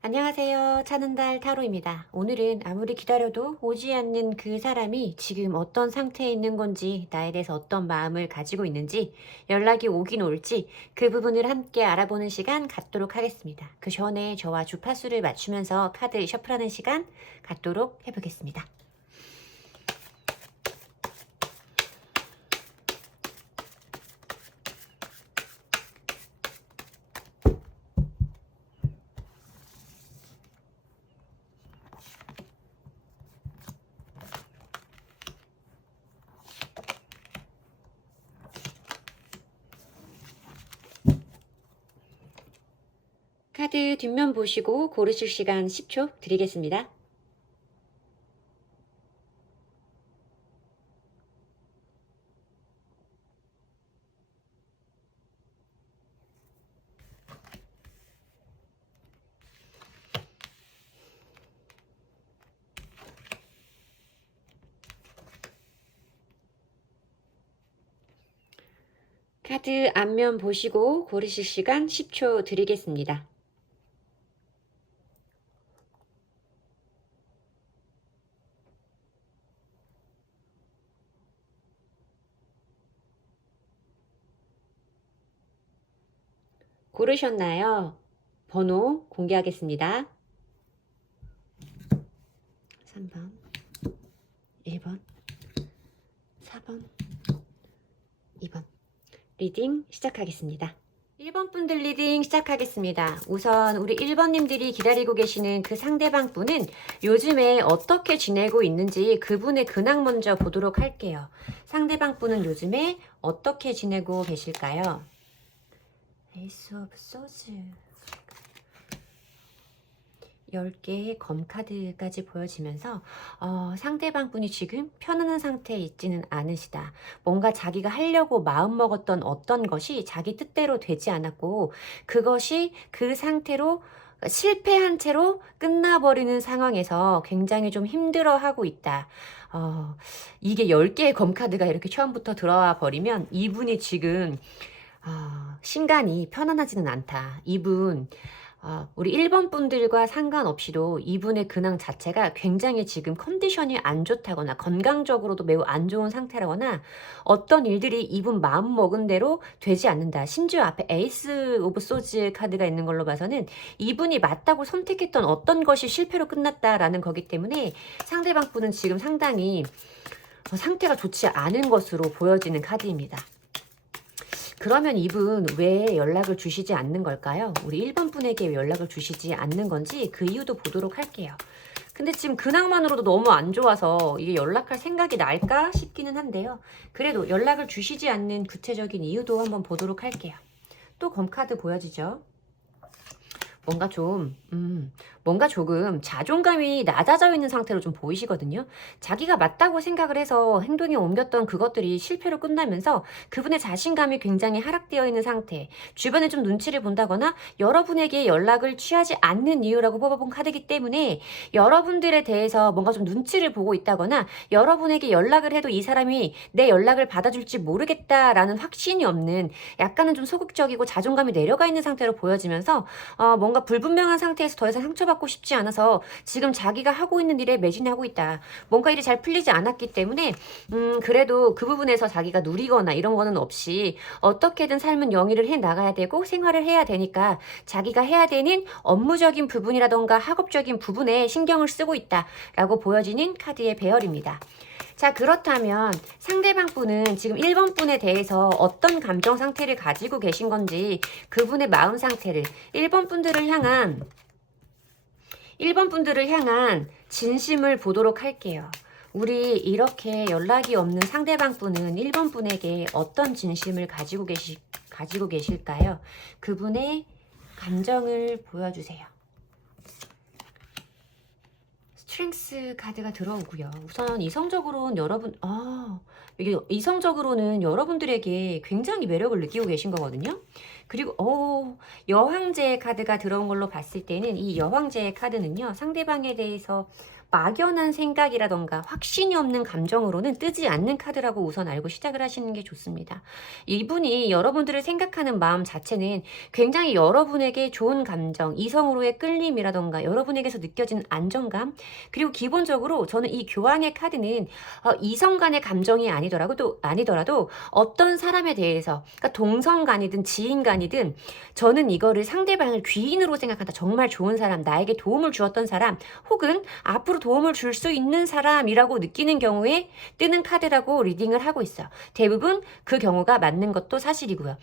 안녕하세요. 찾는달 타로입니다. 오늘은 아무리 기다려도 오지 않는 그 사람이 지금 어떤 상태에 있는 건지, 나에 대해서 어떤 마음을 가지고 있는지, 연락이 오긴 올지 그 부분을 함께 알아보는 시간 갖도록 하겠습니다. 그 전에 저와 주파수를 맞추면서 카드 셔플하는 시간 갖도록 해보겠습니다. 카드 뒷면 보시고 고르실 시간 10초 드리겠습니다. 카드 앞면 보시고 고르실 시간 10초 드리겠습니다. 고르셨나요? 번호 공개하겠습니다. 3번, 1번, 4번, 2번. 리딩 시작하겠습니다. 1번 분들 리딩 시작하겠습니다. 우선 우리 1번님들이 기다리고 계시는 그 상대방 분은 요즘에 어떻게 지내고 있는지 그분의 근황 먼저 보도록 할게요. 상대방 분은 요즘에 어떻게 지내고 계실까요? 에이스 오브 소즈 10개의 검카드까지 보여지면서 상대방 분이 지금 편안한 상태에 있지는 않으시다. 뭔가 자기가 하려고 마음먹었던 어떤 것이 자기 뜻대로 되지 않았고 그것이 그 상태로 실패한 채로 끝나버리는 상황에서 굉장히 좀 힘들어하고 있다. 이게 10개의 검카드가 이렇게 처음부터 들어와 버리면 이분이 지금 신간이 편안하지는 않다. 이분 우리 1번 분들과 상관없이도 이분의 근황 자체가 굉장히 지금 컨디션이 안 좋다거나 건강적으로도 매우 안 좋은 상태라거나 어떤 일들이 이분 마음 먹은 대로 되지 않는다. 심지어 앞에 에이스 오브 소즈 카드가 있는 걸로 봐서는 이분이 맞다고 선택했던 어떤 것이 실패로 끝났다라는 거기 때문에 상대방 분은 지금 상당히 상태가 좋지 않은 것으로 보여지는 카드입니다. 그러면 이분 왜 연락을 주시지 않는 걸까요? 우리 1번 분에게 연락을 주시지 않는 건지 그 이유도 보도록 할게요. 근데 지금 근황만으로도 너무 안 좋아서 이게 연락할 생각이 날까 싶기는 한데요. 그래도 연락을 주시지 않는 구체적인 이유도 한번 보도록 할게요. 또 검카드 보여지죠? 뭔가 조금 자존감이 낮아져 있는 상태로 좀 보이시거든요. 자기가 맞다고 생각을 해서 행동에 옮겼던 그것들이 실패로 끝나면서 그분의 자신감이 굉장히 하락되어 있는 상태. 주변에 좀 눈치를 본다거나 여러분에게 연락을 취하지 않는 이유라고 뽑아본 카드이기 때문에 여러분들에 대해서 뭔가 좀 눈치를 보고 있다거나 여러분에게 연락을 해도 이 사람이 내 연락을 받아줄지 모르겠다라는 확신이 없는 약간은 좀 소극적이고 자존감이 내려가 있는 상태로 보여지면서 뭔가 불분명한 상태에서 더 이상 상처받고 싶지 않아서 지금 자기가 하고 있는 일에 매진하고 있다. 뭔가 일이 잘 풀리지 않았기 때문에 그래도 그 부분에서 자기가 누리거나 이런 거는 없이 어떻게든 삶은 영위를 해 나가야 되고 생활을 해야 되니까 자기가 해야 되는 업무적인 부분이라던가 학업적인 부분에 신경을 쓰고 있다라고 보여지는 카드의 배열입니다. 자, 그렇다면 상대방 분은 지금 1번 분에 대해서 어떤 감정 상태를 가지고 계신 건지 그분의 마음 상태를 1번 분들을 향한 진심을 보도록 할게요. 우리 이렇게 연락이 없는 상대방 분은 1번 분에게 어떤 진심을 가지고 계실까요? 그분의 감정을 보여주세요. 스트렝스 카드가 들어오고요. 우선 이성적으로는 여러분들에게 굉장히 매력을 느끼고 계신 거거든요. 그리고 여황제의 카드가 들어온 걸로 봤을 때는 이 여황제의 카드는요. 상대방에 대해서 막연한 생각이라던가 확신이 없는 감정으로는 뜨지 않는 카드라고 우선 알고 시작을 하시는 게 좋습니다. 이분이 여러분들을 생각하는 마음 자체는 굉장히 여러분에게 좋은 감정, 이성으로의 끌림이라던가 여러분에게서 느껴지는 안정감, 그리고 기본적으로 저는 이 교황의 카드는 이성 간의 감정이 아니더라도 어떤 사람에 대해서, 그러니까 동성 간이든 지인 간이든 저는 이거를 상대방을 귀인으로 생각한다. 정말 좋은 사람, 나에게 도움을 주었던 사람, 혹은 앞으로 도움을 줄 수 있는 사람이라고 느끼는 경우에 뜨는 카드라고 리딩을 하고 있어요. 대부분 그 경우가 맞는 것도 사실이고요.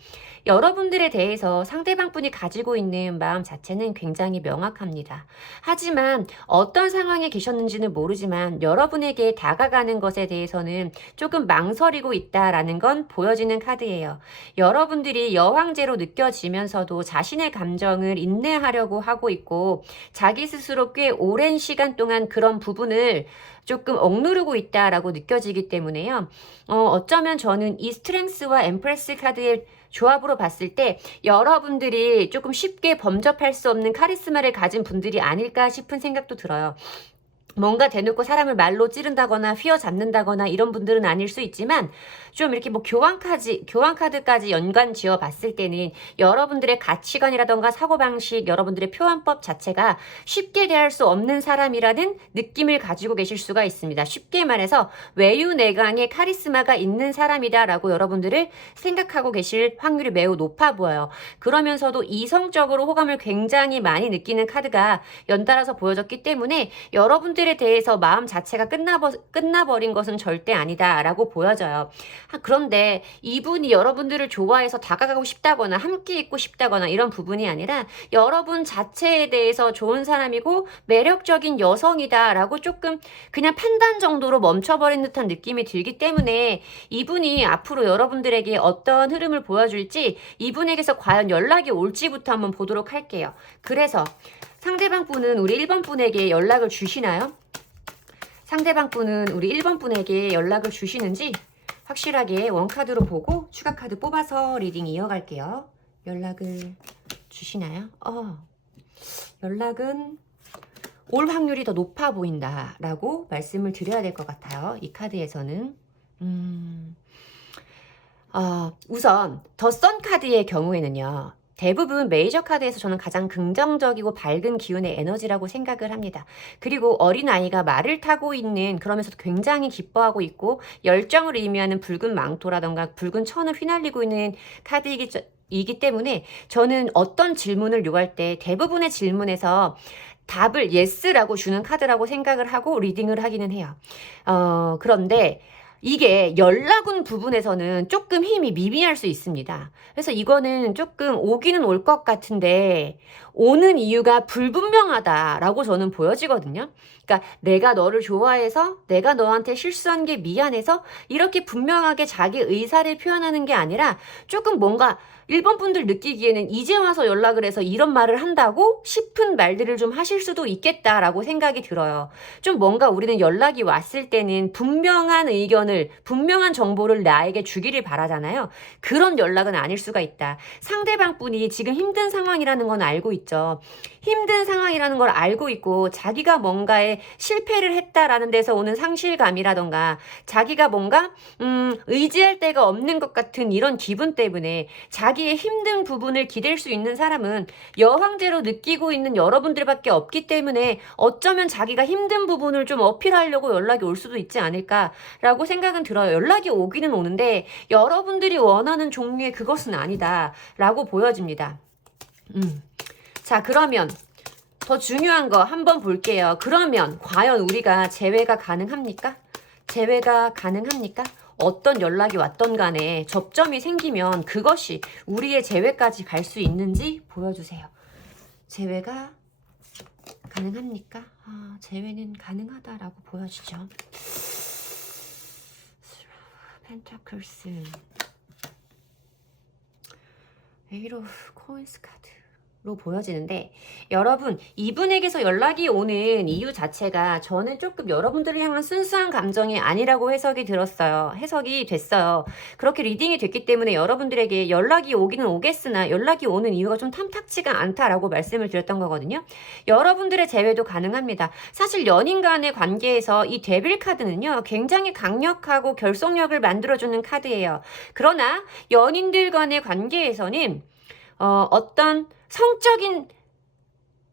여러분들에 대해서 상대방 분이 가지고 있는 마음 자체는 굉장히 명확합니다. 하지만 어떤 상황에 계셨는지는 모르지만 여러분에게 다가가는 것에 대해서는 조금 망설이고 있다라는 건 보여지는 카드예요. 여러분들이 여황제로 느껴지면서도 자신의 감정을 인내하려고 하고 있고 자기 스스로 꽤 오랜 시간 동안 그런 부분을 조금 억누르고 있다라고 느껴지기 때문에요. 어쩌면 저는 이 스트렝스와 엠프레스 카드의 조합으로 봤을 때 여러분들이 조금 쉽게 범접할 수 없는 카리스마를 가진 분들이 아닐까 싶은 생각도 들어요. 뭔가 대놓고 사람을 말로 찌른다거나 휘어잡는다거나 이런 분들은 아닐 수 있지만 좀 이렇게 뭐 교환카드까지 연관 지어 봤을 때는 여러분들의 가치관이라던가 사고방식, 여러분들의 표현법 자체가 쉽게 대할 수 없는 사람이라는 느낌을 가지고 계실 수가 있습니다. 쉽게 말해서 외유내강의 카리스마가 있는 사람이다라고 여러분들을 생각하고 계실 확률이 매우 높아 보여요. 그러면서도 이성적으로 호감을 굉장히 느끼는 카드가 연달아서 보여졌기 때문에 여러분들에 대해서 마음 자체가 끝나버린 것은 절대 아니다라고 보여져요. 그런데 이분이 여러분들을 좋아해서 다가가고 싶다거나 함께 있고 싶다거나 이런 부분이 아니라 여러분 자체에 대해서 좋은 사람이고 매력적인 여성이다라고 조금 그냥 판단 정도로 멈춰버린 듯한 느낌이 들기 때문에 이분이 앞으로 여러분들에게 어떤 흐름을 보여줄지, 이분에게서 과연 연락이 올지부터 한번 보도록 할게요. 그래서 상대방 분은 우리 1번 분에게 연락을 주시나요? 상대방 분은 우리 1번 분에게 연락을 주시는지 확실하게 원카드로 보고 추가 카드 뽑아서 리딩 이어갈게요. 연락을 주시나요? 연락은 올 확률이 더 높아 보인다라고 말씀을 드려야 될 것 같아요. 이 카드에서는. 우선 더 선 카드의 경우에는요. 대부분 메이저 카드에서 저는 가장 긍정적이고 밝은 기운의 에너지라고 생각을 합니다. 그리고 어린아이가 말을 타고 있는, 그러면서도 굉장히 기뻐하고 있고 열정을 의미하는 붉은 망토라던가 붉은 천을 휘날리고 있는 카드이기 때문에 저는 어떤 질문을 요구할 때 대부분의 질문에서 답을 yes라고 주는 카드라고 생각을 하고 리딩을 하기는 해요. 그런데 이게 연락운 부분에서는 조금 힘이 미미할 수 있습니다. 그래서 이거는 조금 오기는 올 것 같은데 오는 이유가 불분명하다라고 저는 보여지거든요. 그러니까 내가 너를 좋아해서, 내가 너한테 실수한 게 미안해서 이렇게 분명하게 자기 의사를 표현하는 게 아니라 조금 뭔가 1번 분들 느끼기에는 이제 와서 연락을 해서 이런 말을 한다고 싶은 말들을 좀 하실 수도 있겠다라고 생각이 들어요. 좀 뭔가 우리는 연락이 왔을 때는 분명한 의견을, 분명한 정보를 나에게 주기를 바라잖아요. 그런 연락은 아닐 수가 있다. 상대방 분이 지금 힘든 상황이라는 건 알고 있죠. 힘든 상황이라는 걸 알고 있고 자기가 뭔가에 실패를 했다라는 데서 오는 상실감이라던가 자기가 뭔가 의지할 데가 없는 것 같은 이런 기분 때문에 자기의 힘든 부분을 기댈 수 있는 사람은 여황제로 느끼고 있는 여러분들밖에 없기 때문에 어쩌면 자기가 힘든 부분을 좀 어필하려고 연락이 올 수도 있지 않을까라고 생각은 들어요. 연락이 오기는 오는데 여러분들이 원하는 종류의 그것은 아니다라고 보여집니다. 자, 그러면 더 중요한 거 한번 볼게요. 그러면 과연 우리가 재회가 가능합니까? 재회가 가능합니까? 어떤 연락이 왔던 간에 접점이 생기면 그것이 우리의 재회까지 갈 수 있는지 보여주세요. 재회가 가능합니까? 재회는 가능하다라고 보여지죠. 펜타클스, 에이로 코인스 카드. 보여지는데, 여러분 이분에게서 연락이 오는 이유 자체가 저는 조금 여러분들을 향한 순수한 감정이 아니라고 해석이 됐어요. 그렇게 리딩이 됐기 때문에 여러분들에게 연락이 오기는 오겠으나 연락이 오는 이유가 좀 탐탁치가 않다라고 말씀을 드렸던 거거든요. 여러분들의 제외도 가능합니다. 사실 연인 간의 관계에서 이 데빌 카드는요, 굉장히 강력하고 결속력을 만들어주는 카드예요. 그러나 연인들 간의 관계에서는 어떤 성적인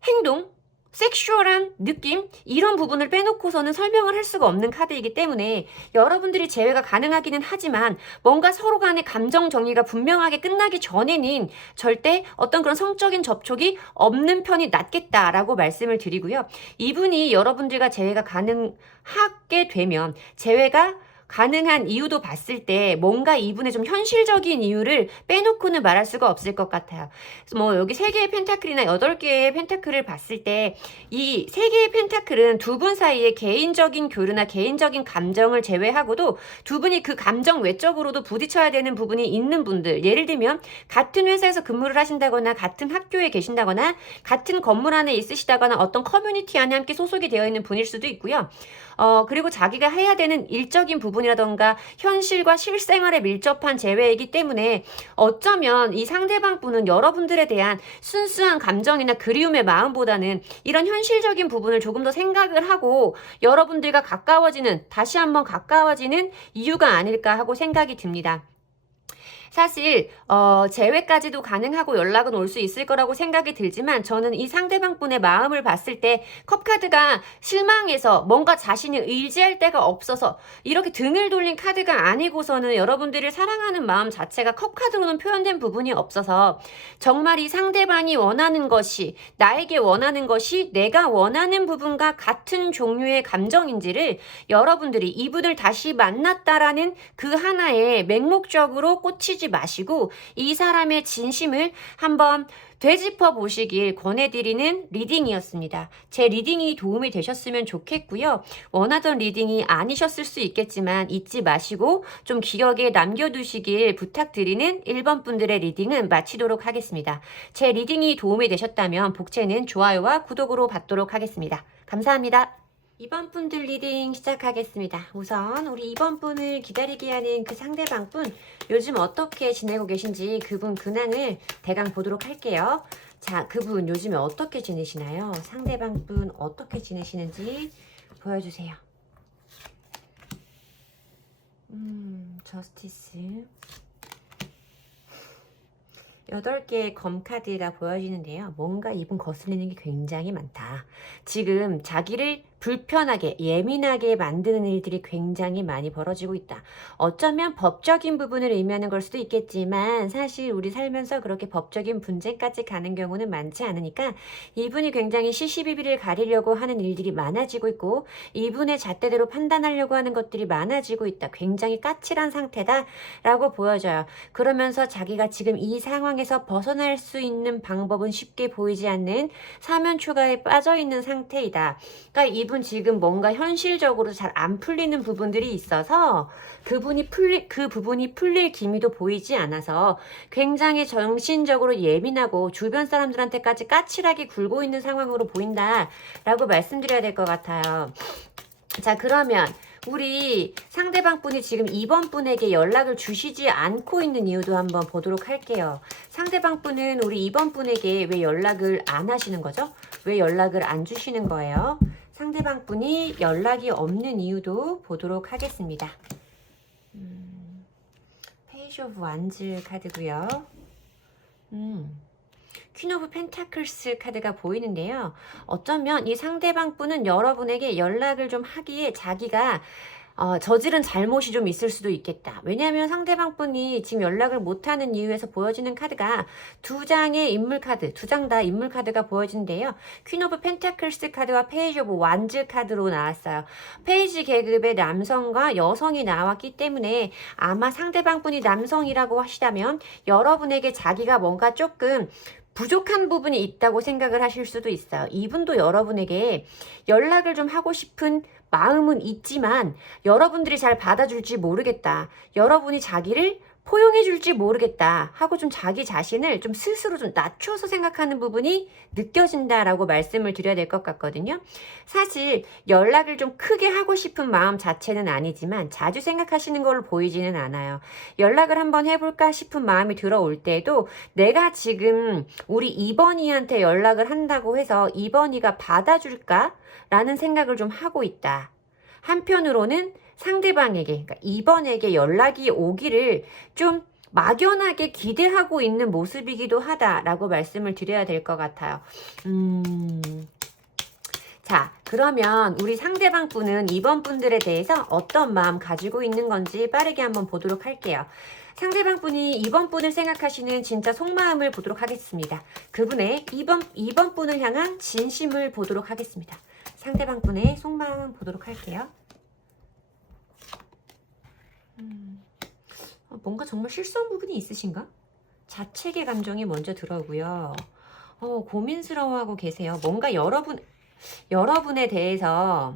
행동, 섹슈얼한 느낌, 이런 부분을 빼놓고서는 설명을 할 수가 없는 카드이기 때문에 여러분들이 제외가 가능하기는 하지만 뭔가 서로 간의 감정 정리가 분명하게 끝나기 전에는 절대 어떤 그런 성적인 접촉이 없는 편이 낫겠다라고 말씀을 드리고요. 이분이 여러분들과 제외가 가능하게 되면, 제외가 가능한 이유도 봤을 때 뭔가 이분의 좀 현실적인 이유를 빼놓고는 말할 수가 없을 것 같아요. 뭐 여기 3개의 펜타클이나 8개의 펜타클을 봤을 때 이 3개의 펜타클은 두 분 사이의 개인적인 교류나 개인적인 감정을 제외하고도 두 분이 그 감정 외적으로도 부딪혀야 되는 부분이 있는 분들, 예를 들면 같은 회사에서 근무를 하신다거나 같은 학교에 계신다거나 같은 건물 안에 있으시다거나 어떤 커뮤니티 안에 함께 소속이 되어 있는 분일 수도 있고요. 그리고 자기가 해야 되는 일적인 부분이라던가 현실과 실생활에 밀접한 재회이기 때문에 어쩌면 이 상대방 분은 여러분들에 대한 순수한 감정이나 그리움의 마음보다는 이런 현실적인 부분을 조금 더 생각을 하고 여러분들과 다시 한번 가까워지는 이유가 아닐까 하고 생각이 듭니다. 사실 재회까지도 가능하고 연락은 올 수 있을 거라고 생각이 들지만, 저는 이 상대방 분의 마음을 봤을 때 컵카드가 실망해서 뭔가 자신이 의지할 데가 없어서 이렇게 등을 돌린 카드가 아니고서는 여러분들을 사랑하는 마음 자체가 컵카드로는 표현된 부분이 없어서, 정말 이 상대방이 원하는 것이, 나에게 원하는 것이 내가 원하는 부분과 같은 종류의 감정인지를 여러분들이 이분을 다시 만났다라는 그 하나의 맹목적으로 꽂히지 마시고 이 사람의 진심을 한번 되짚어 보시길 권해드리는 리딩이었습니다. 제 리딩이 도움이 되셨으면 좋겠고요. 원하던 리딩이 아니셨을 수 있겠지만 잊지 마시고 좀 기억에 남겨두시길 부탁드리는 1번 분들의 리딩은 마치도록 하겠습니다. 제 리딩이 도움이 되셨다면 복채는 좋아요와 구독으로 받도록 하겠습니다. 감사합니다. 2번 분들 리딩 시작하겠습니다. 우선 우리 2번 분을 기다리게 하는 그 상대방 분, 요즘 어떻게 지내고 계신지 그분 근황을 대강 보도록 할게요. 자, 그분 요즘에 어떻게 지내시나요? 상대방 분 어떻게 지내시는지 보여주세요. 저스티스 8개의 검카드가 보여지는데요. 뭔가 이분 거슬리는 게 굉장히 많다. 지금 자기를 불편하게, 예민하게 만드는 일들이 굉장히 많이 벌어지고 있다. 어쩌면 법적인 부분을 의미하는 걸 수도 있겠지만 사실 우리 살면서 그렇게 법적인 분쟁까지 가는 경우는 많지 않으니까 이분이 굉장히 시시비비를 가리려고 하는 일들이 많아지고 있고 이분의 잣대대로 판단하려고 하는 것들이 많아지고 있다. 굉장히 까칠한 상태다라고 보여져요. 그러면서 자기가 지금 이 상황에서 벗어날 수 있는 방법은 쉽게 보이지 않는 사면초가에 빠져있는 상태이다. 그러니까 이분 지금 뭔가 현실적으로 잘 안 풀리는 부분들이 있어서 그 부분이 풀릴 기미도 보이지 않아서 굉장히 정신적으로 예민하고 주변 사람들한테까지 까칠하게 굴고 있는 상황으로 보인다라고 말씀드려야 될 것 같아요. 자, 그러면 우리 상대방 분이 지금 2번 분에게 연락을 주시지 않고 있는 이유도 한번 보도록 할게요. 상대방 분은 우리 2번 분에게 왜 연락을 안 하시는 거죠? 왜 연락을 안 주시는 거예요? 상대방 분이 연락이 없는 이유도 보도록 하겠습니다. 페이지 오브 완즈 카드고요. 퀸 오브 펜타클스 카드가 보이는데요. 어쩌면 이 상대방 분은 여러분에게 연락을 좀 하기에 자기가 저지른 잘못이 좀 있을 수도 있겠다. 왜냐하면 상대방 분이 지금 연락을 못하는 이유에서 보여지는 카드가 두 장 다 인물 카드가 보여진대요. 퀸 오브 펜타클스 카드와 페이지 오브 완즈 카드로 나왔어요. 페이지 계급의 남성과 여성이 나왔기 때문에 아마 상대방 분이 남성이라고 하시다면 여러분에게 자기가 뭔가 조금 부족한 부분이 있다고 생각을 하실 수도 있어요. 이분도 여러분에게 연락을 좀 하고 싶은 마음은 있지만 여러분들이 잘 받아줄지 모르겠다. 여러분이 자기를 포용해 줄지 모르겠다 하고 좀 자기 자신을 좀 스스로 좀 낮춰서 생각하는 부분이 느껴진다라고 말씀을 드려야 될 것 같거든요. 사실 연락을 좀 크게 하고 싶은 마음 자체는 아니지만 자주 생각하시는 걸로 보이지는 않아요. 연락을 한번 해볼까 싶은 마음이 들어올 때도 내가 지금 우리 이번이한테 연락을 한다고 해서 이번이가 받아줄까? 라는 생각을 좀 하고 있다. 한편으로는 상대방에게, 그러니까 2번에게 연락이 오기를 좀 막연하게 기대하고 있는 모습이기도 하다라고 말씀을 드려야 될 것 같아요. 자, 그러면 우리 상대방 분은 2번 분들에 대해서 어떤 마음 가지고 있는 건지 빠르게 한번 보도록 할게요. 상대방 분이 2번 분을 생각하시는 진짜 속마음을 보도록 하겠습니다. 그분의 2번 분을 향한 진심을 보도록 하겠습니다. 상대방 분의 속마음 보도록 할게요. 뭔가 정말 실수한 부분이 있으신가? 자책의 감정이 먼저 들어오고요. 고민스러워하고 계세요. 뭔가 여러분에 대해서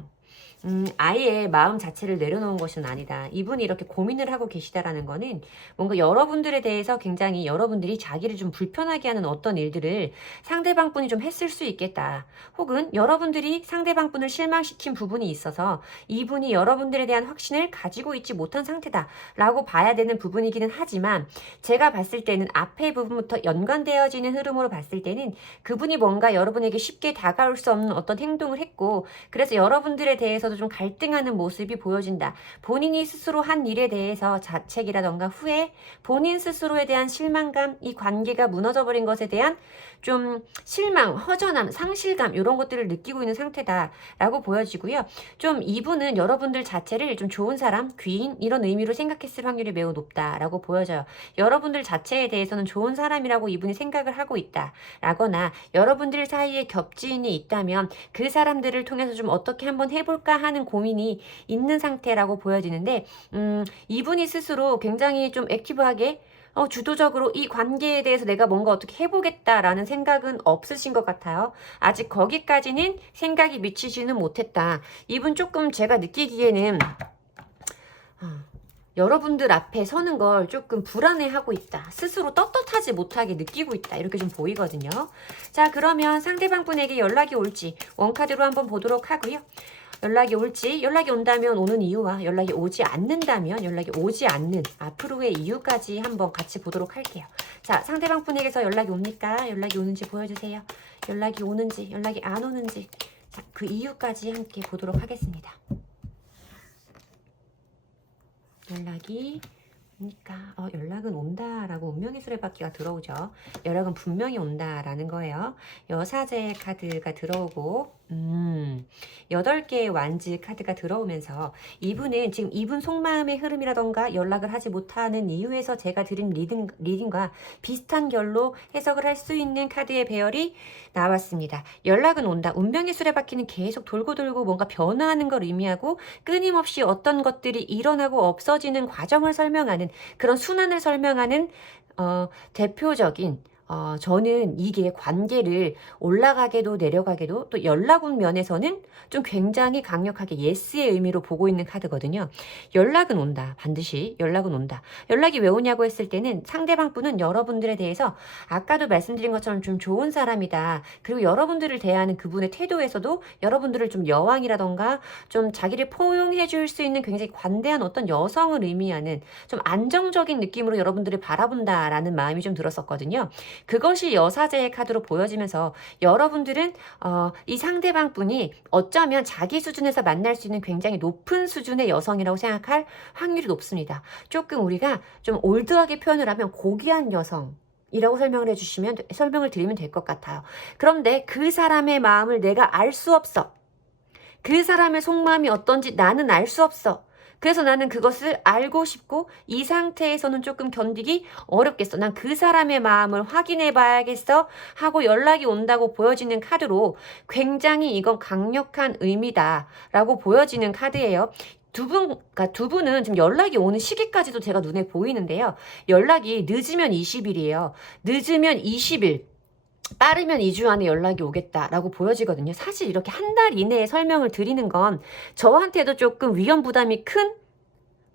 아예 마음 자체를 내려놓은 것은 아니다. 이분이 이렇게 고민을 하고 계시다라는 거는 뭔가 여러분들에 대해서 굉장히 여러분들이 자기를 좀 불편하게 하는 어떤 일들을 상대방 분이 좀 했을 수 있겠다. 혹은 여러분들이 상대방 분을 실망시킨 부분이 있어서 이분이 여러분들에 대한 확신을 가지고 있지 못한 상태다라고 봐야 되는 부분이기는 하지만 제가 봤을 때는 앞에 부분부터 연관되어지는 흐름으로 봤을 때는 그분이 뭔가 여러분에게 쉽게 다가올 수 없는 어떤 행동을 했고 그래서 여러분들에 대해서 좀 갈등하는 모습이 보여진다. 본인이 스스로 한 일에 대해서 자책이라던가 후회, 본인 스스로에 대한 실망감, 이 관계가 무너져버린 것에 대한 좀 실망, 허전함, 상실감 이런 것들을 느끼고 있는 상태다라고 보여지고요. 좀 이분은 여러분들 자체를 좀 좋은 사람, 귀인 이런 의미로 생각했을 확률이 매우 높다라고 보여져요. 여러분들 자체에 대해서는 좋은 사람이라고 이분이 생각을 하고 있다라거나 여러분들 사이에 겹지인이 있다면 그 사람들을 통해서 좀 어떻게 한번 해볼까 하는 고민이 있는 상태라고 보여지는데 이분이 스스로 굉장히 좀 액티브하게 주도적으로 이 관계에 대해서 내가 뭔가 어떻게 해보겠다라는 생각은 없으신 것 같아요. 아직 거기까지는 생각이 미치지는 못했다. 이분 조금 제가 느끼기에는 여러분들 앞에 서는 걸 조금 불안해하고 있다. 스스로 떳떳하지 못하게 느끼고 있다. 이렇게 좀 보이거든요. 자, 그러면 상대방 분에게 연락이 올지 원카드로 한번 보도록 하고요. 연락이 올지, 연락이 온다면 오는 이유와 연락이 오지 않는다면 연락이 오지 않는 앞으로의 이유까지 한번 같이 보도록 할게요. 자, 상대방 분에게서 연락이 옵니까? 연락이 오는지 보여주세요. 연락이 오는지, 연락이 안 오는지, 자, 그 이유까지 함께 보도록 하겠습니다. 연락이 오니까 연락은 온다라고 운명의 수레바퀴가 들어오죠. 연락은 분명히 온다라는 거예요. 여사제 카드가 들어오고 8개의 완즈 카드가 들어오면서 이분은 지금 이분 속마음의 흐름이라던가 연락을 하지 못하는 이유에서 제가 드린 리딩과 비슷한 결로 해석을 할 수 있는 카드의 배열이 나왔습니다. 연락은 온다. 운명의 수레바퀴는 계속 돌고 돌고 뭔가 변화하는 걸 의미하고 끊임없이 어떤 것들이 일어나고 없어지는 과정을 설명하는 그런 순환을 설명하는 대표적인 저는 이게 관계를 올라가게도 내려가게도 또 연락운 면에서는 좀 굉장히 강력하게 예스의 의미로 보고 있는 카드거든요. 연락은 온다. 반드시 연락은 온다. 연락이 왜 오냐고 했을 때는 상대방 분은 여러분들에 대해서 아까도 말씀드린 것처럼 좀 좋은 사람이다. 그리고 여러분들을 대하는 그분의 태도에서도 여러분들을 좀 여왕이라던가 좀 자기를 포용해 줄 수 있는 굉장히 관대한 어떤 여성을 의미하는 좀 안정적인 느낌으로 여러분들을 바라본다라는 마음이 좀 들었었거든요. 그것이 여사제의 카드로 보여지면서 여러분들은 이 상대방 분이 어쩌면 자기 수준에서 만날 수 있는 굉장히 높은 수준의 여성이라고 생각할 확률이 높습니다. 조금 우리가 좀 올드하게 표현을 하면 고귀한 여성 이라고 설명을 드리면 될 것 같아요. 그런데 그 사람의 마음을 내가 알 수 없어. 그 사람의 속마음이 어떤지 나는 알 수 없어. 그래서 나는 그것을 알고 싶고 이 상태에서는 조금 견디기 어렵겠어. 난 그 사람의 마음을 확인해 봐야겠어 하고 연락이 온다고 보여지는 카드로 굉장히 이건 강력한 의미다라고 보여지는 카드예요. 두 분은 지금 연락이 오는 시기까지도 제가 눈에 보이는데요. 연락이 늦으면 20일이에요. 늦으면 20일. 빠르면 2주 안에 연락이 오겠다라고 보여지거든요. 사실 이렇게 한 달 이내에 설명을 드리는 건 저한테도 조금 위험 부담이 큰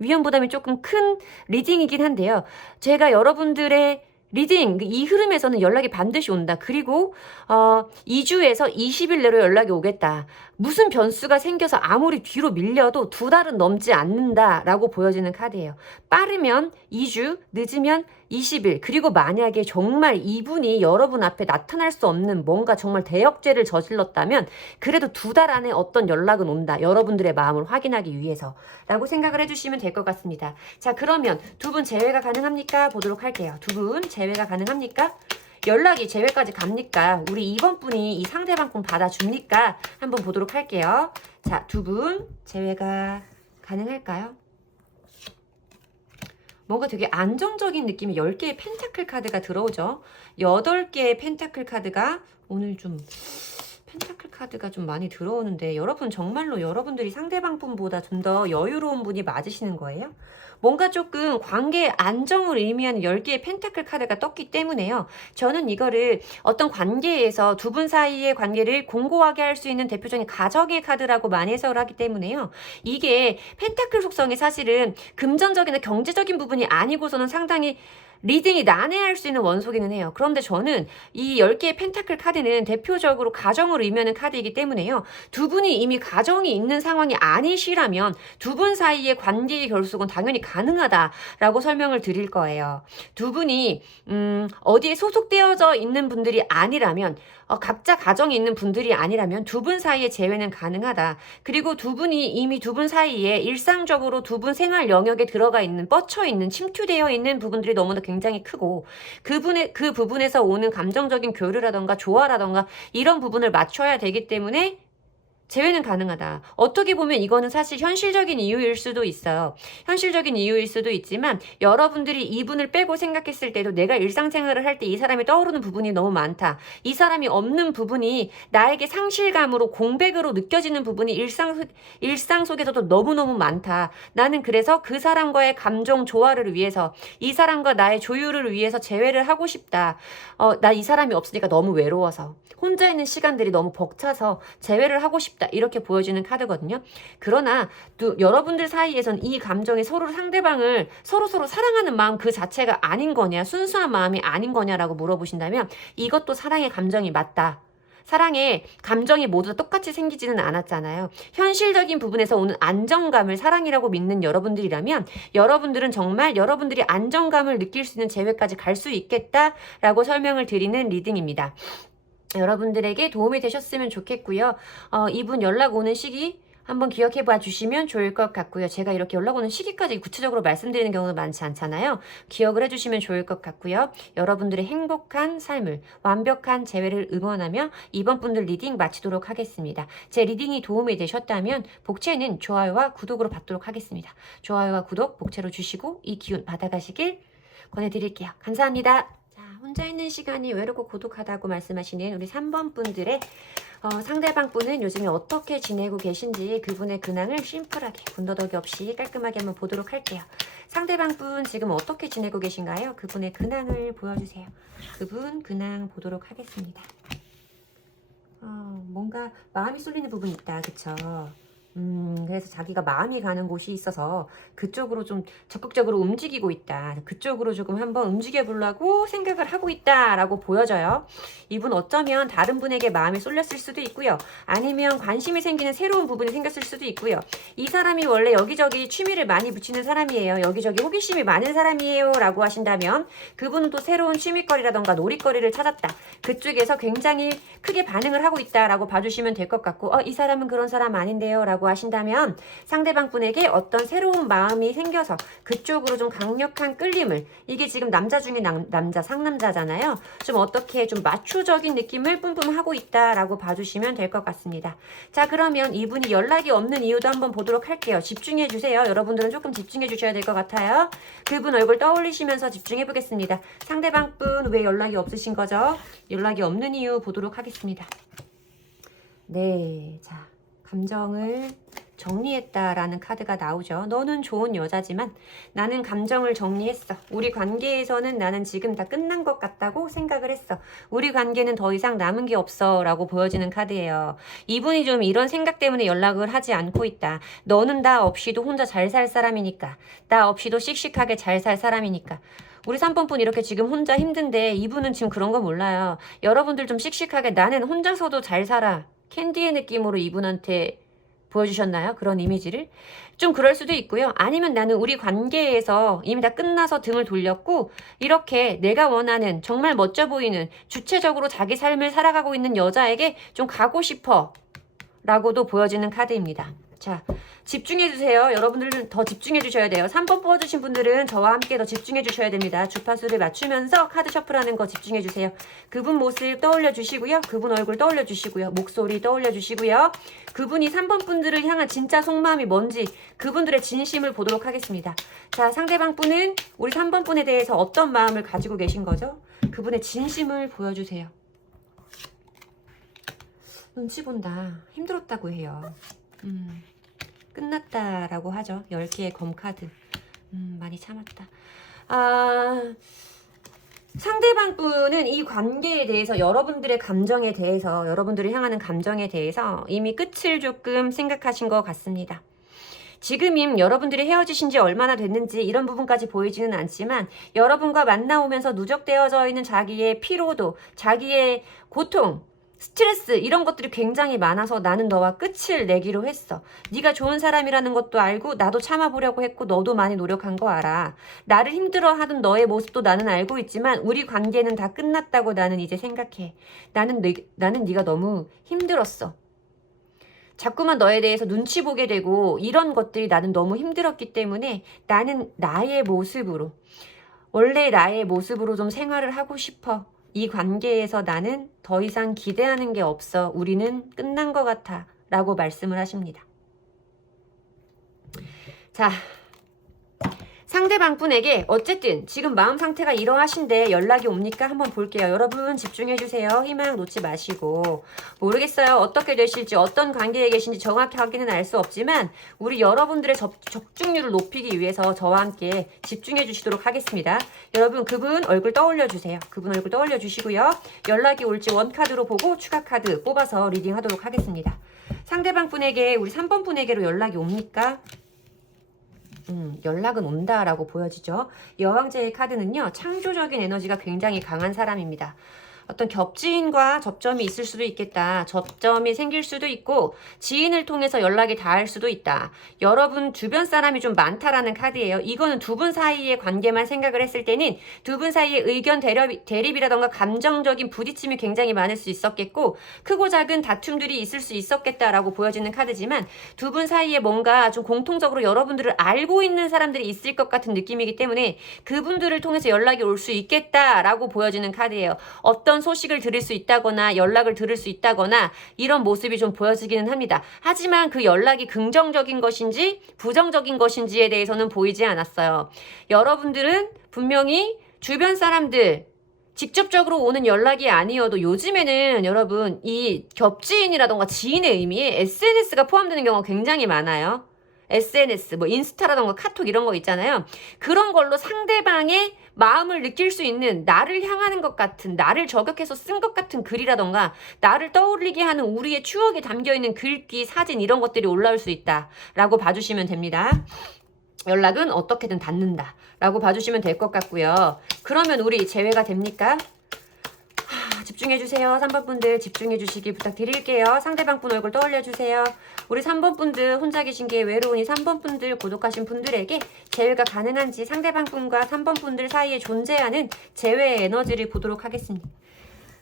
위험 부담이 조금 큰 리딩이긴 한데요. 제가 여러분들의 리딩 이 흐름에서는 연락이 반드시 온다. 그리고 2주에서 20일 내로 연락이 오겠다. 무슨 변수가 생겨서 아무리 뒤로 밀려도 2달은 넘지 않는다라고 보여지는 카드예요. 빠르면 2주, 늦으면 20일. 그리고 만약에 정말 이분이 여러분 앞에 나타날 수 없는 뭔가 정말 대역죄를 저질렀다면 그래도 2달 안에 어떤 연락은 온다. 여러분들의 마음을 확인하기 위해서 라고 생각을 해주시면 될 것 같습니다. 자, 그러면 두 분 제외가 가능합니까? 보도록 할게요. 두 분 제외가 가능합니까? 연락이 제외까지 갑니까? 우리 2번 분이 이 상대방 분 받아줍니까? 한번 보도록 할게요. 자, 두 분 제외가 가능할까요? 뭔가 되게 안정적인 느낌의 10개의 펜타클 카드가 들어오죠. 8개의 펜타클 카드가 오늘 좀 펜타클 카드가 좀 많이 들어오는데 여러분 정말로 여러분들이 상대방 분보다 좀 더 여유로운 분이 맞으시는 거예요? 뭔가 조금 관계의 안정을 의미하는 10개의 펜타클 카드가 떴기 때문에요. 저는 이거를 어떤 관계에서 두 분 사이의 관계를 공고하게 할 수 있는 대표적인 가정의 카드라고 많이 해석을 하기 때문에요. 이게 펜타클 속성이 사실은 금전적이나 경제적인 부분이 아니고서는 상당히 리딩이 난해할 수 있는 원소기는 해요. 그런데 저는 이 10개의 펜타클 카드는 대표적으로 가정을 의미하는 카드이기 때문에요. 두 분이 이미 가정이 있는 상황이 아니시라면 두 분 사이의 관계의 결속은 당연히 가능하다라고 설명을 드릴 거예요. 두 분이 어디에 소속되어져 있는 분들이 아니라면 각자 가정이 있는 분들이 아니라면 두 분 사이의 재회는 가능하다. 그리고 두 분이 이미 두 분 사이에 일상적으로 두 분 생활 영역에 들어가 있는 뻗쳐 있는 침투되어 있는 부분들이 너무나 굉장히 크고 그 부분에서 오는 감정적인 교류라던가 조화라던가 이런 부분을 맞춰야 되기 때문에 재회는 가능하다. 어떻게 보면 이거는 사실 현실적인 이유일 수도 있어요. 현실적인 이유일 수도 있지만 여러분들이 이분을 빼고 생각했을 때도 내가 일상생활을 할 때 이 사람이 떠오르는 부분이 너무 많다. 이 사람이 없는 부분이 나에게 상실감으로 공백으로 느껴지는 부분이 일상 속에서도 너무너무 많다. 나는 그래서 그 사람과의 감정 조화를 위해서 이 사람과 나의 조율을 위해서 재회를 하고 싶다. 나 이 사람이 없으니까 너무 외로워서 혼자 있는 시간들이 너무 벅차서 재회를 하고 싶다. 이렇게 보여지는 카드거든요. 그러나 또 여러분들 사이에선 이 감정이 서로 상대방을 서로 사랑하는 마음 그 자체가 아닌 거냐, 순수한 마음이 아닌 거냐라고 물어보신다면 이것도 사랑의 감정이 맞다. 사랑의 감정이 모두 다 똑같이 생기지는 않았잖아요. 현실적인 부분에서 오는 안정감을 사랑이라고 믿는 여러분들이라면 여러분들은 정말 여러분들이 안정감을 느낄 수 있는 재회까지 갈 수 있겠다라고 설명을 드리는 리딩입니다. 여러분들에게 도움이 되셨으면 좋겠고요. 이분 연락 오는 시기 한번 기억해 봐 주시면 좋을 것 같고요. 제가 이렇게 연락 오는 시기까지 구체적으로 말씀드리는 경우는 많지 않잖아요. 기억을 해주시면 좋을 것 같고요. 여러분들의 행복한 삶을 완벽한 재회를 응원하며 이번 분들 리딩 마치도록 하겠습니다. 제 리딩이 도움이 되셨다면 복채는 좋아요와 구독으로 받도록 하겠습니다. 좋아요와 구독 복채로 주시고 이 기운 받아가시길 권해드릴게요. 감사합니다. 혼자 있는 시간이 외롭고 고독하다고 말씀하시는 우리 3번 분들의 상대방 분은 요즘에 어떻게 지내고 계신지 그분의 근황을 심플하게 군더더기 없이 깔끔하게 한번 보도록 할게요. 상대방 분 지금 어떻게 지내고 계신가요? 그분의 근황을 보여주세요. 그분 근황 보도록 하겠습니다. 뭔가 마음이 쏠리는 부분이 있다. 그쵸? 그래서 자기가 마음이 가는 곳이 있어서 그쪽으로 좀 적극적으로 움직이고 있다. 그쪽으로 조금 한번 움직여 보려고 생각을 하고 있다라고 보여져요. 이분 어쩌면 다른 분에게 마음이 쏠렸을 수도 있고요. 아니면 관심이 생기는 새로운 부분이 생겼을 수도 있고요. 이 사람이 원래 여기저기 취미를 많이 붙이는 사람이에요. 여기저기 호기심이 많은 사람이에요. 라고 하신다면 그분은 또 새로운 취미거리라던가 놀이거리를 찾았다. 그쪽에서 굉장히 크게 반응을 하고 있다라고 봐주시면 될 것 같고 이 사람은 그런 사람 아닌데요. 라고 하신다면 상대방 분에게 어떤 새로운 마음이 생겨서 그쪽으로 좀 강력한 끌림을 이게 지금 남자 중에 남자 상남자잖아요. 좀 어떻게 좀 마초적인 느낌을 뿜뿜하고 있다라고 봐주시면 될 것 같습니다. 자, 그러면 이분이 연락이 없는 이유도 한번 보도록 할게요. 집중해 주세요. 여러분들은 조금 집중해 주셔야 될 것 같아요. 그분 얼굴 떠올리시면서 집중해 보겠습니다. 상대방 분 왜 연락이 없으신 거죠? 연락이 없는 이유 보도록 하겠습니다. 네, 자. 감정을 정리했다라는 카드가 나오죠. 너는 좋은 여자지만 나는 감정을 정리했어. 우리 관계에서는 나는 지금 다 끝난 것 같다고 생각을 했어. 우리 관계는 더 이상 남은 게 없어 라고 보여지는 카드예요. 이분이 좀 이런 생각 때문에 연락을 하지 않고 있다. 너는 나 없이도 혼자 잘 살 사람이니까. 나 없이도 씩씩하게 잘 살 사람이니까. 우리 3번분 이렇게 지금 혼자 힘든데 이분은 지금 그런 거 몰라요. 여러분들 좀 씩씩하게 나는 혼자서도 잘 살아. 캔디의 느낌으로 이분한테 보여주셨나요? 그런 이미지를? 좀 그럴 수도 있고요. 아니면 나는 우리 관계에서 이미 다 끝나서 등을 돌렸고 이렇게 내가 원하는 정말 멋져 보이는 주체적으로 자기 삶을 살아가고 있는 여자에게 좀 가고 싶어 라고도 보여지는 카드입니다. 자, 집중해주세요. 여러분들은 더 집중해주셔야 돼요. 3번 뽑아주신 분들은 저와 함께 더 집중해주셔야 됩니다. 주파수를 맞추면서 카드 셔플하는 거 집중해주세요. 그분 모습 떠올려주시고요. 그분 얼굴 떠올려주시고요. 목소리 떠올려주시고요. 그분이 3번 분들을 향한 진짜 속마음이 뭔지 그분들의 진심을 보도록 하겠습니다. 자, 상대방 분은 우리 3번 분에 대해서 어떤 마음을 가지고 계신 거죠? 그분의 진심을 보여주세요. 눈치 본다. 힘들었다고 해요. 끝났다라고 하죠. 10개의 검카드. 많이 참았다. 상대방 분은 이 관계에 대해서 여러분들의 감정에 대해서 여러분들을 향하는 감정에 대해서 이미 끝을 조금 생각하신 것 같습니다. 지금임 여러분들이 헤어지신 지 얼마나 됐는지 이런 부분까지 보이지는 않지만 여러분과 만나오면서 누적되어져 있는 자기의 피로도, 자기의 고통, 스트레스 이런 것들이 굉장히 많아서 나는 너와 끝을 내기로 했어. 네가 좋은 사람이라는 것도 알고 나도 참아보려고 했고 너도 많이 노력한 거 알아. 나를 힘들어하던 너의 모습도 나는 알고 있지만 우리 관계는 다 끝났다고 나는 이제 생각해. 나는 네가 너무 힘들었어. 자꾸만 너에 대해서 눈치 보게 되고 이런 것들이 나는 너무 힘들었기 때문에 나는 나의 모습으로 원래 나의 모습으로 좀 생활을 하고 싶어. 이 관계에서 나는 더 이상 기대하는 게 없어. 우리는 끝난 것 같아. 라고 말씀을 하십니다. 자, 상대방 분에게 어쨌든 지금 마음 상태가 이러하신데 연락이 옵니까? 한번 볼게요. 여러분 집중해주세요. 희망 놓지 마시고. 모르겠어요. 어떻게 되실지 어떤 관계에 계신지 정확히 확인은 알 수 없지만 우리 여러분들의 적중률을 높이기 위해서 저와 함께 집중해 주시도록 하겠습니다. 여러분 그분 얼굴 떠올려 주세요. 그분 얼굴 떠올려 주시고요. 연락이 올지 원카드로 보고 추가 카드 뽑아서 리딩 하도록 하겠습니다. 상대방 분에게 우리 3번 분에게로 연락이 옵니까? 연락은 온다라고 보여지죠. 여왕제의 카드는요. 창조적인 에너지가 굉장히 강한 사람입니다. 어떤 겹지인과 접점이 있을 수도 있겠다. 접점이 생길 수도 있고 지인을 통해서 연락이 닿을 수도 있다. 여러분 주변 사람이 좀 많다라는 카드예요. 이거는 두 분 사이의 관계만 생각을 했을 때는 두 분 사이의 의견 대립이라던가 감정적인 부딪힘이 굉장히 많을 수 있었겠고 크고 작은 다툼들이 있을 수 있었겠다라고 보여지는 카드지만 두 분 사이에 뭔가 좀 공통적으로 여러분들을 알고 있는 사람들이 있을 것 같은 느낌이기 때문에 그분들을 통해서 연락이 올 수 있겠다라고 보여지는 카드예요. 어떤 소식을 들을 수 있다거나 연락을 들을 수 있다거나 이런 모습이 좀 보여지기는 합니다. 하지만 그 연락이 긍정적인 것인지 부정적인 것인지에 대해서는 보이지 않았어요. 여러분들은 분명히 주변 사람들 직접적으로 오는 연락이 아니어도 요즘에는 여러분 이 겹지인이라던가 지인의 의미에 SNS가 포함되는 경우가 굉장히 많아요. SNS, 뭐 인스타라던가 카톡 이런 거 있잖아요. 그런 걸로 상대방의 마음을 느낄 수 있는 나를 향하는 것 같은 나를 저격해서 쓴 것 같은 글이라던가 나를 떠올리게 하는 우리의 추억이 담겨있는 글귀, 사진 이런 것들이 올라올 수 있다라고 봐주시면 됩니다. 연락은 어떻게든 닿는다 라고 봐주시면 될 것 같고요. 그러면 우리 제외가 됩니까? 집중해주세요. 3번 분들 집중해주시기 부탁드릴게요. 상대방 분 얼굴 떠올려주세요. 우리 3번 분들 혼자 계신 게 외로우니 3번 분들 고독하신 분들에게 제외가 가능한지 상대방 분과 3번 분들 사이에 존재하는 제외의 에너지를 보도록 하겠습니다.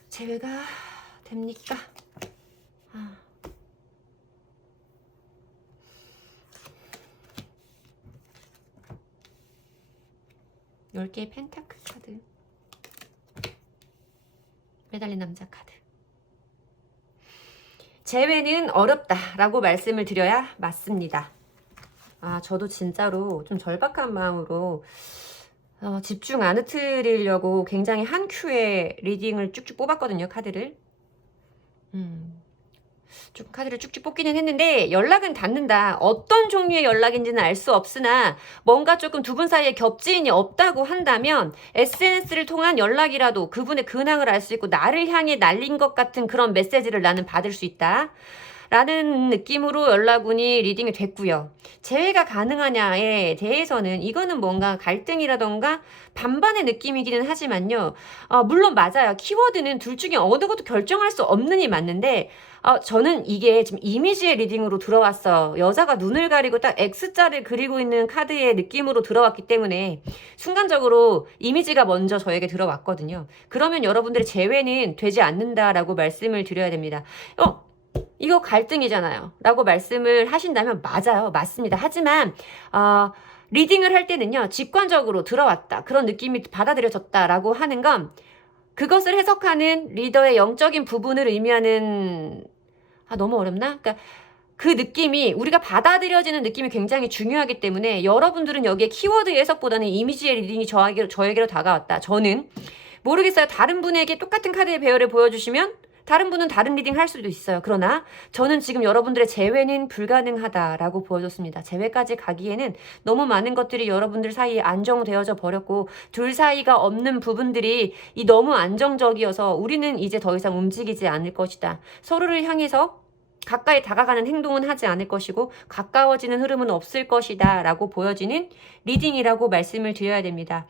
제외가 됩니까? 10개의 펜타클 카드. 매달린 남자 카드. 재회는 어렵다라고 말씀을 드려야 맞습니다. 저도 진짜로 좀 절박한 마음으로 집중 안 흐트리려고 굉장히 한 큐에 리딩을 쭉쭉 뽑았거든요, 카드를. 좀 카드를 쭉쭉 뽑기는 했는데 연락은 닿는다. 어떤 종류의 연락인지는 알 수 없으나 뭔가 조금 두 분 사이에 겹지인이 없다고 한다면 SNS를 통한 연락이라도 그분의 근황을 알 수 있고 나를 향해 날린 것 같은 그런 메시지를 나는 받을 수 있다. 라는 느낌으로 연락운이 리딩이 됐고요. 재회가 가능하냐에 대해서는 이거는 뭔가 갈등이라던가 반반의 느낌이기는 하지만요. 물론 맞아요. 키워드는 둘 중에 어느 것도 결정할 수 없는이 맞는데 저는 이게 지금 이미지의 리딩으로 들어왔어요. 여자가 눈을 가리고 딱 X자를 그리고 있는 카드의 느낌으로 들어왔기 때문에 순간적으로 이미지가 먼저 저에게 들어왔거든요. 그러면 여러분들의 재회는 되지 않는다라고 말씀을 드려야 됩니다. 이거 갈등이잖아요. 라고 말씀을 하신다면 맞아요. 맞습니다. 하지만 리딩을 할 때는요. 직관적으로 들어왔다. 그런 느낌이 받아들여졌다라고 하는 건 그것을 해석하는 리더의 영적인 부분을 의미하는 너무 어렵나? 그러니까 그 느낌이 우리가 받아들여지는 느낌이 굉장히 중요하기 때문에 여러분들은 여기에 키워드 해석보다는 이미지의 리딩이 저에게로 다가왔다. 저는 모르겠어요. 다른 분에게 똑같은 카드의 배열을 보여주시면 다른 분은 다른 리딩 할 수도 있어요. 그러나 저는 지금 여러분들의 재회는 불가능하다라고 보여줬습니다. 재회까지 가기에는 너무 많은 것들이 여러분들 사이에 안정되어져 버렸고 둘 사이가 없는 부분들이 너무 안정적이어서 우리는 이제 더 이상 움직이지 않을 것이다. 서로를 향해서 가까이 다가가는 행동은 하지 않을 것이고 가까워지는 흐름은 없을 것이다 라고 보여지는 리딩이라고 말씀을 드려야 됩니다.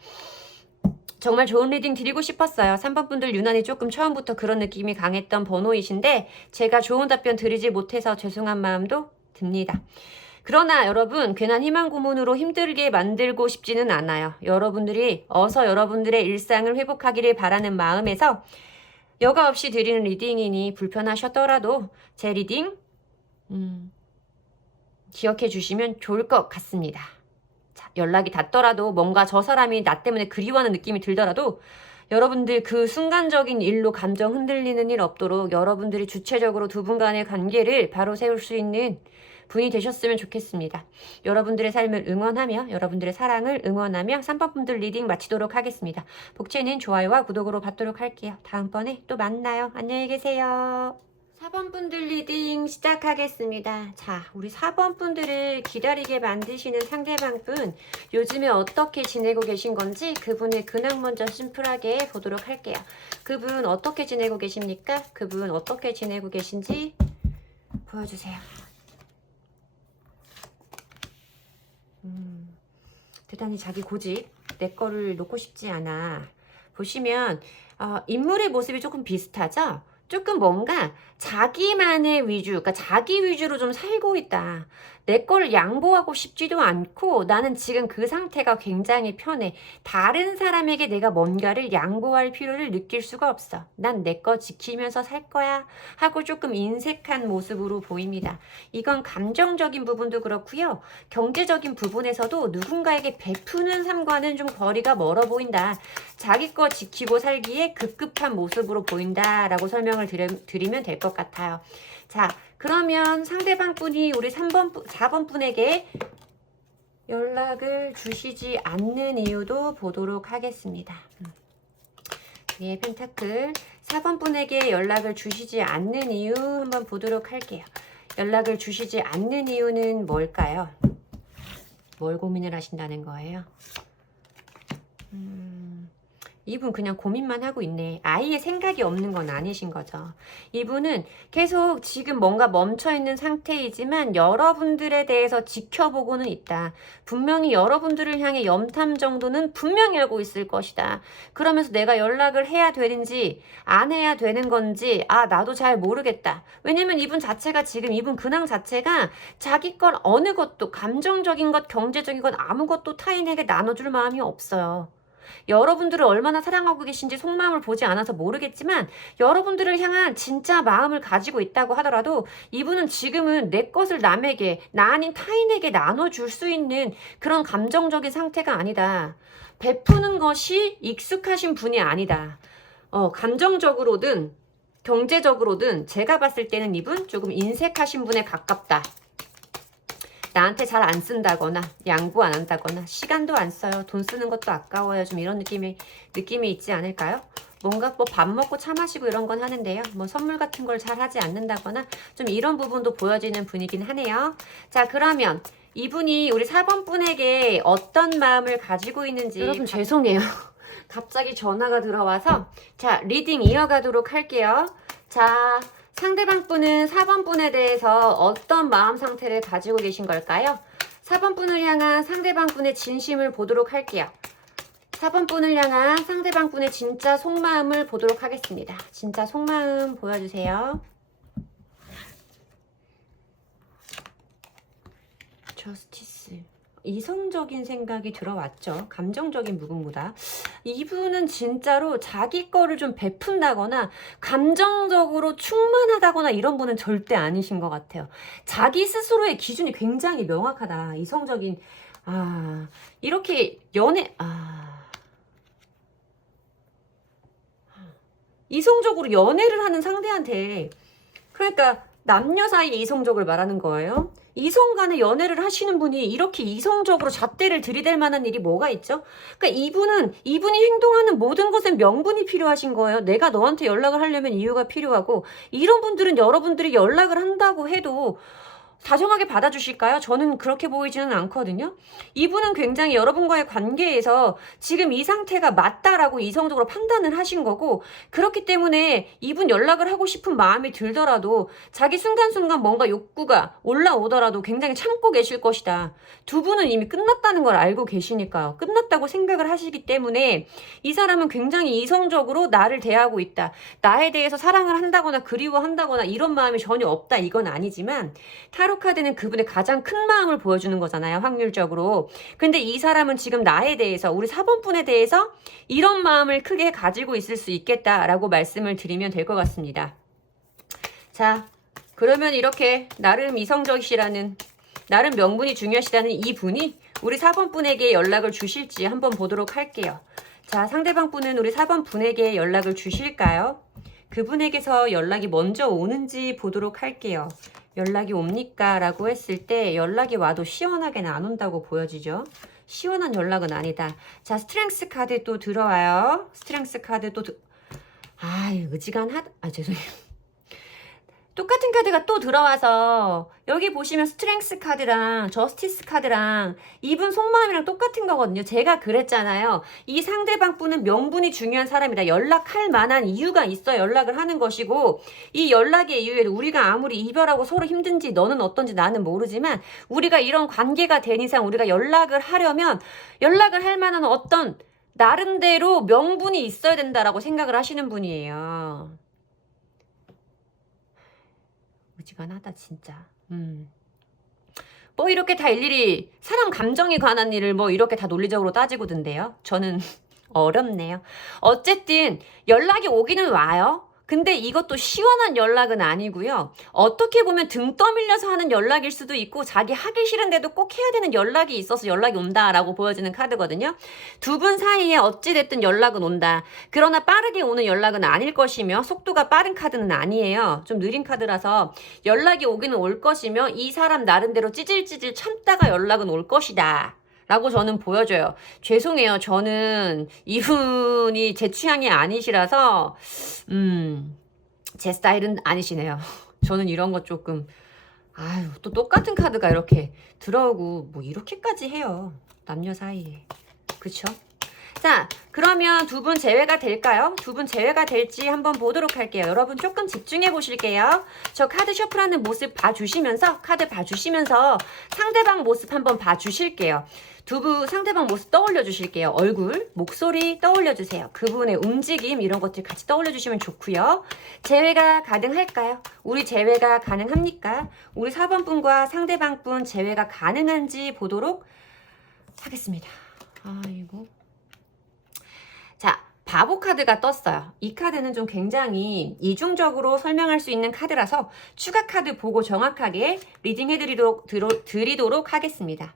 정말 좋은 리딩 드리고 싶었어요. 3번 분들 유난히 조금 처음부터 그런 느낌이 강했던 번호이신데 제가 좋은 답변 드리지 못해서 죄송한 마음도 듭니다. 그러나 여러분 괜한 희망 고문으로 힘들게 만들고 싶지는 않아요. 여러분들이 어서 여러분들의 일상을 회복하기를 바라는 마음에서 여과 없이 드리는 리딩이니 불편하셨더라도 제 리딩 기억해 주시면 좋을 것 같습니다. 연락이 닿더라도 뭔가 저 사람이 나 때문에 그리워하는 느낌이 들더라도 여러분들 그 순간적인 일로 감정 흔들리는 일 없도록 여러분들이 주체적으로 두 분 간의 관계를 바로 세울 수 있는 분이 되셨으면 좋겠습니다. 여러분들의 삶을 응원하며 여러분들의 사랑을 응원하며 3번 분들 리딩 마치도록 하겠습니다. 복채는 좋아요와 구독으로 받도록 할게요. 다음번에 또 만나요. 안녕히 계세요. 4번 분들 리딩 시작하겠습니다. 자, 우리 4번 분들을 기다리게 만드시는 상대방 분 요즘에 어떻게 지내고 계신 건지 그분의 근황 먼저 심플하게 보도록 할게요. 그분 어떻게 지내고 계십니까? 그분 어떻게 지내고 계신지 보여주세요. 대단히 자기 고집, 내 거를 놓고 싶지 않아. 보시면 인물의 모습이 조금 비슷하죠? 조금 뭔가 자기만의 위주, 그러니까 자기 위주로 좀 살고 있다. 내 거를 양보하고 싶지도 않고 나는 지금 그 상태가 굉장히 편해. 다른 사람에게 내가 뭔가를 양보할 필요를 느낄 수가 없어. 난 내 거 지키면서 살 거야 하고 조금 인색한 모습으로 보입니다. 이건 감정적인 부분도 그렇고요. 경제적인 부분에서도 누군가에게 베푸는 삶과는 좀 거리가 멀어 보인다. 자기 거 지키고 살기에 급급한 모습으로 보인다라고 설명을 드리면 될 것 같아요. 자, 그러면 상대방 분이 우리 4번 분에게 연락을 주시지 않는 이유도 보도록 하겠습니다. 위에 펜타클 4번 분에게 연락을 주시지 않는 이유 한번 보도록 할게요. 연락을 주시지 않는 이유는 뭘까요? 뭘 고민을 하신다는 거예요? 이분 그냥 고민만 하고 있네. 아예 생각이 없는 건 아니신 거죠. 이분은 계속 지금 뭔가 멈춰있는 상태이지만 여러분들에 대해서 지켜보고는 있다. 분명히 여러분들을 향해 염탐 정도는 분명히 하고 있을 것이다. 그러면서 내가 연락을 해야 되는지 안 해야 되는 건지 나도 잘 모르겠다. 왜냐면 이분 자체가 지금 이분 근황 자체가 자기 건 어느 것도 감정적인 것 경제적인 것 아무것도 타인에게 나눠줄 마음이 없어요. 여러분들을 얼마나 사랑하고 계신지 속마음을 보지 않아서 모르겠지만 여러분들을 향한 진짜 마음을 가지고 있다고 하더라도 이분은 지금은 내 것을 남에게 나 아닌 타인에게 나눠줄 수 있는 그런 감정적인 상태가 아니다. 베푸는 것이 익숙하신 분이 아니다. 감정적으로든 경제적으로든 제가 봤을 때는 이분 조금 인색하신 분에 가깝다. 나한테 잘 안 쓴다거나 양보 안 한다거나 시간도 안 써요. 돈 쓰는 것도 아까워요. 좀 이런 느낌이 있지 않을까요? 뭔가 뭐 밥 먹고 차 마시고 이런 건 하는데요. 뭐 선물 같은 걸 잘 하지 않는다거나 좀 이런 부분도 보여지는 분이긴 하네요. 자, 그러면 이분이 우리 4번 분에게 어떤 마음을 가지고 있는지 여러분 죄송해요. 갑자기 전화가 들어와서 자, 리딩 이어가도록 할게요. 자, 상대방 분은 4번 분에 대해서 어떤 마음 상태를 가지고 계신 걸까요? 4번 분을 향한 상대방 분의 진심을 보도록 할게요. 4번 분을 향한 상대방 분의 진짜 속마음을 보도록 하겠습니다. 진짜 속마음 보여주세요. 저스티스. 이성적인 생각이 들어왔죠. 감정적인 무궁무다. 이분은 진짜로 자기 거를 좀 베푼다거나 감정적으로 충만하다거나 이런 분은 절대 아니신 것 같아요. 자기 스스로의 기준이 굉장히 명확하다. 이성적인 이렇게 이성적으로 연애를 하는 상대한테 그러니까 남녀 사이의 이성적을 말하는 거예요. 이성 간의 연애를 하시는 분이 이렇게 이성적으로 잣대를 들이댈 만한 일이 뭐가 있죠? 그러니까 이분이 행동하는 모든 것엔 명분이 필요하신 거예요. 내가 너한테 연락을 하려면 이유가 필요하고 이런 분들은 여러분들이 연락을 한다고 해도 다정하게 받아주실까요? 저는 그렇게 보이지는 않거든요. 이분은 굉장히 여러분과의 관계에서 지금 이 상태가 맞다라고 이성적으로 판단을 하신 거고 그렇기 때문에 이분 연락을 하고 싶은 마음이 들더라도 자기 순간순간 뭔가 욕구가 올라오더라도 굉장히 참고 계실 것이다. 두 분은 이미 끝났다는 걸 알고 계시니까요. 끝났다고 생각을 하시기 때문에 이 사람은 굉장히 이성적으로 나를 대하고 있다. 나에 대해서 사랑을 한다거나 그리워한다거나 이런 마음이 전혀 없다. 이건 아니지만 타로 카드는 그분의 가장 큰 마음을 보여주는 거잖아요. 확률적으로. 근데 이 사람은 지금 나에 대해서 우리 4번 분에 대해서 이런 마음을 크게 가지고 있을 수 있겠다라고 말씀을 드리면 될 것 같습니다. 자, 그러면 이렇게 나름 이성적이시라는 나름 명분이 중요하시다는 이 분이 우리 4번 분에게 연락을 주실지 한번 보도록 할게요. 자, 상대방 분은 우리 4번 분에게 연락을 주실까요? 그분에게서 연락이 먼저 오는지 보도록 할게요. 연락이 옵니까? 라고 했을 때 연락이 와도 시원하게는 안 온다고 보여지죠. 시원한 연락은 아니다. 자, 스트렝스 카드 또 들어와요. 스트렝스 카드 또 죄송해요. 똑같은 카드가 또 들어와서 여기 보시면 스트렝스 카드랑 저스티스 카드랑 이분 속마음이랑 똑같은 거거든요. 제가 그랬잖아요. 이 상대방 분은 명분이 중요한 사람이다. 연락할 만한 이유가 있어 연락을 하는 것이고 이 연락의 이유에 우리가 아무리 이별하고 서로 힘든지 너는 어떤지 나는 모르지만 우리가 이런 관계가 된 이상 우리가 연락을 하려면 연락을 할 만한 어떤 나름대로 명분이 있어야 된다라고 생각을 하시는 분이에요. 무지간하다 진짜. 뭐 이렇게 다 일일이 사람 감정에 관한 일을 뭐 이렇게 다 논리적으로 따지고 든대요. 저는 어렵네요. 어쨌든 연락이 오기는 와요. 근데 이것도 시원한 연락은 아니고요. 어떻게 보면 등 떠밀려서 하는 연락일 수도 있고 자기 하기 싫은데도 꼭 해야 되는 연락이 있어서 연락이 온다라고 보여지는 카드거든요. 두 분 사이에 어찌됐든 연락은 온다. 그러나 빠르게 오는 연락은 아닐 것이며 속도가 빠른 카드는 아니에요. 좀 느린 카드라서 연락이 오기는 올 것이며 이 사람 나름대로 찌질찌질 참다가 연락은 올 것이다. 라고 저는 보여줘요. 죄송해요. 저는 이분이 제 취향이 아니시라서 제 스타일은 아니시네요. 저는 이런 거 조금 또 똑같은 카드가 이렇게 들어오고 뭐 이렇게까지 해요. 남녀 사이에. 그쵸? 자, 그러면 두 분 제외가 될까요? 두 분 제외가 될지 한번 보도록 할게요. 여러분 조금 집중해 보실게요. 저 카드 셔플하는 모습 카드 봐주시면서 상대방 모습 한번 봐주실게요. 상대방 모습 떠올려 주실게요. 얼굴, 목소리 떠올려 주세요. 그분의 움직임 이런 것들 같이 떠올려 주시면 좋고요. 제외가 가능할까요? 우리 제외가 가능합니까? 우리 4번 분과 상대방 분 제외가 가능한지 보도록 하겠습니다. 아이고. 자, 바보 카드가 떴어요. 이 카드는 좀 굉장히 이중적으로 설명할 수 있는 카드라서 추가 카드 보고 정확하게 리딩 해드리도록 하겠습니다.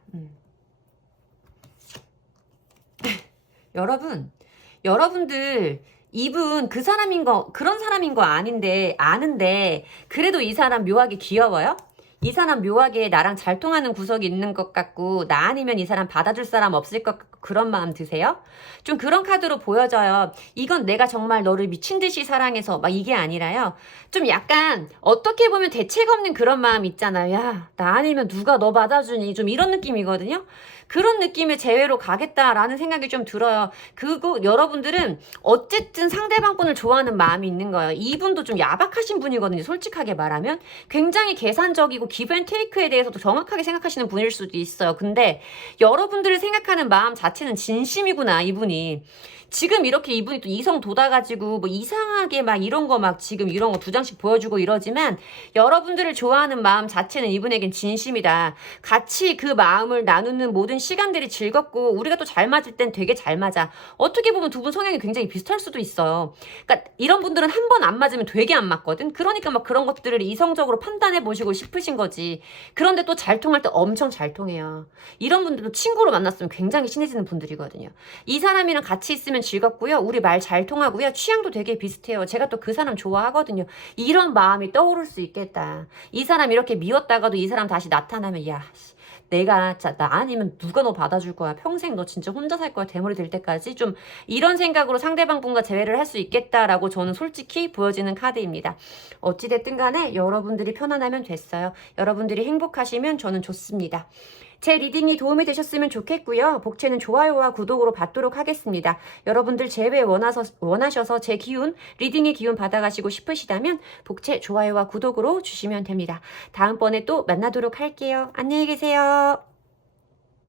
여러분들 이분 그런 사람인 거 아는데 그래도 이 사람 묘하게 귀여워요? 이 사람 묘하게 나랑 잘 통하는 구석이 있는 것 같고 나 아니면 이 사람 받아줄 사람 없을 것 같고 그런 마음 드세요? 좀 그런 카드로 보여져요. 이건 내가 정말 너를 미친 듯이 사랑해서 막 이게 아니라요. 좀 약간 어떻게 보면 대책 없는 그런 마음 있잖아요. 야, 나 아니면 누가 너 받아주니? 좀 이런 느낌이거든요. 그런 느낌의 재회로 가겠다라는 생각이 좀 들어요. 그리고 여러분들은 어쨌든 상대방 분을 좋아하는 마음이 있는 거예요. 이분도 좀 야박하신 분이거든요. 솔직하게 말하면. 굉장히 계산적이고 기브앤테이크에 대해서도 정확하게 생각하시는 분일 수도 있어요. 근데 여러분들을 생각하는 마음 자체는 진심이구나, 이분이. 지금 이렇게 이분이 또 이성 돋아가지고 뭐 이상하게 막 이런 거 막 지금 이런 거 두 장씩 보여주고 이러지만 여러분들을 좋아하는 마음 자체는 이분에겐 진심이다. 같이 그 마음을 나누는 모든 시간들이 즐겁고 우리가 또 잘 맞을 땐 되게 잘 맞아. 어떻게 보면 두 분 성향이 굉장히 비슷할 수도 있어요. 그러니까 이런 분들은 한 번 안 맞으면 되게 안 맞거든. 그러니까 막 그런 것들을 이성적으로 판단해 보시고 싶으신 거지. 그런데 또 잘 통할 때 엄청 잘 통해요. 이런 분들도 친구로 만났으면 굉장히 친해지는 분들이거든요. 이 사람이랑 같이 있으면 즐겁고요. 우리 말 잘 통하고요. 취향도 되게 비슷해요. 제가 또 그 사람 좋아하거든요. 이런 마음이 떠오를 수 있겠다. 이 사람 이렇게 미웠다가도 이 사람 다시 나타나면 야 내가 나 아니면 누가 너 받아줄 거야. 평생 너 진짜 혼자 살 거야. 대머리 될 때까지 좀 이런 생각으로 상대방 분과 재회를 할 수 있겠다라고 저는 솔직히 보여지는 카드입니다. 어찌됐든 간에 여러분들이 편안하면 됐어요. 여러분들이 행복하시면 저는 좋습니다. 제 리딩이 도움이 되셨으면 좋겠고요. 복채는 좋아요와 구독으로 받도록 하겠습니다. 여러분들 재회 원하셔서 제 기운, 리딩의 기운 받아가시고 싶으시다면 복채 좋아요와 구독으로 주시면 됩니다. 다음번에 또 만나도록 할게요. 안녕히 계세요.